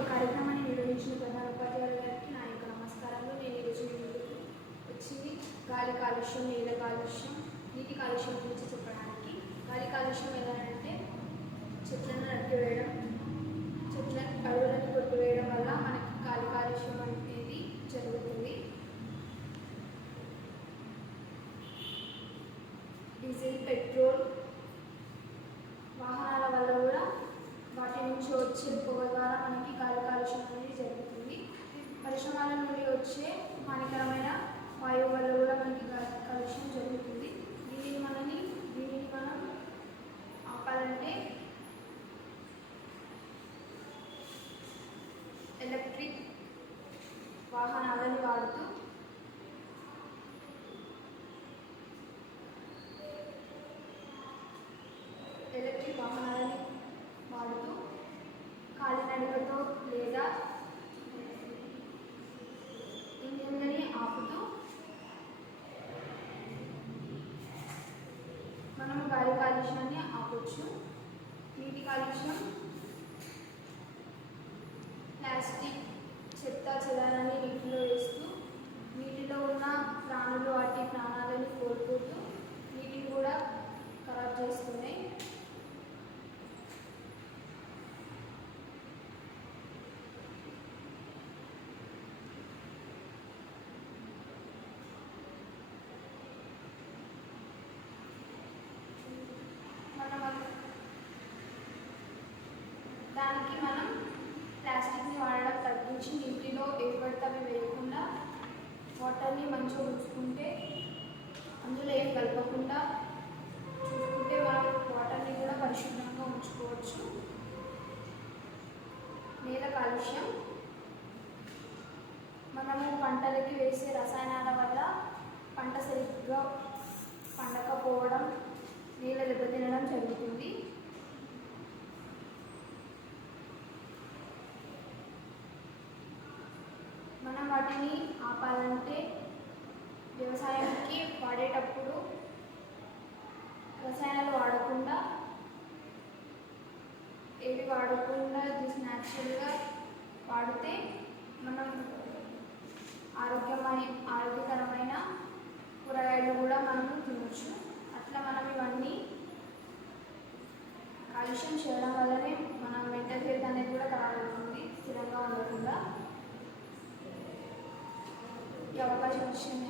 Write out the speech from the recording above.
ఒక కార్యక్రమాన్ని నిర్వహించిన ప్రధాన ఉపాధ్యాయుల గారికి నా యొక్క నమస్కారాలు. నేను ఈరోజు వచ్చింది గాలి కాలుష్యం, నీళ్ళ కాలుష్యం, నీటి కాలుష్యం గురించి చెప్పడానికి. గాలి కాలుష్యం ఎలా అంటే చెట్లను నరికివేయడం, అడవులను కొట్టివేయడం వల్ల మనకి గాలి కాలుష్యం అనేది జరుగుతుంది. డీజిల్, పెట్రోల్ వాహనాల వల్ల కూడా వాటి నుంచి వచ్చే పొగ ద్వారా మనకి గాలి కాలుష్యం అనేది జరుగుతుంది. పరిశ్రమల నుండి వచ్చే హానికరమైన వాయువు వల్ల కూడా మనకి గాలి కాలుష్యం జరుగుతుంది. దీనిని మనం ఆపాలంటే ఎలక్ట్రిక్ వాహనాలను వాడుతూ కాలినడకతో లేదా ఇంజన్లని ఆపుతూ మనము గాలి కాలుష్యాన్ని ఆపొచ్చు. నీటి కాలుష్యం ప్లాస్టిక్, చెత్త చెదారాన్ని నీటిలో వేస్తూ నీటిలో ఉన్న ప్రాణులు వాటి ప్రాణాలను కోల్పోతూ నీటిని కూడా ఖరాబ్ చేస్తున్నాయి. దానికి మనం ప్లాస్టిక్ని వాడడం తగ్గించి నీటిలో ఏర్పడితే అవి వేయకుండా వాటర్ని మంచిగా ఉంచుకుంటే, అందులో ఏం కలపకుండా చూసుకుంటే మనం వాటర్ని కూడా పరిశుభ్రంగా ఉంచుకోవచ్చు. నేల కాలుష్యం మనము పంటలకి వేసే రసాయనాల వల్ల పంట సరిగ్గా పండకపోవడం, నేల దెబ్బతినడం జరుగుతుంది. మనం వాటిని ఆపాలంటే వ్యవసాయానికి వాడేటప్పుడు రసాయనాలు వాడకుండా, ఏవి వాడకుండా జస్ట్ న్యాచురల్గా వాడితే మనం ఆరోగ్యకరమైన కూరగాయలు కూడా మనము తినవచ్చు. అట్లా మనం ఇవన్నీ కాలుష్యం చేయడం వల్లనే మన మెంటల్ హెల్త్ అనేది కూడా ఖరాబ్ అవుతుంది, స్థిరంగా ఉండకుండా. ఈ అవకాశం వచ్చింది.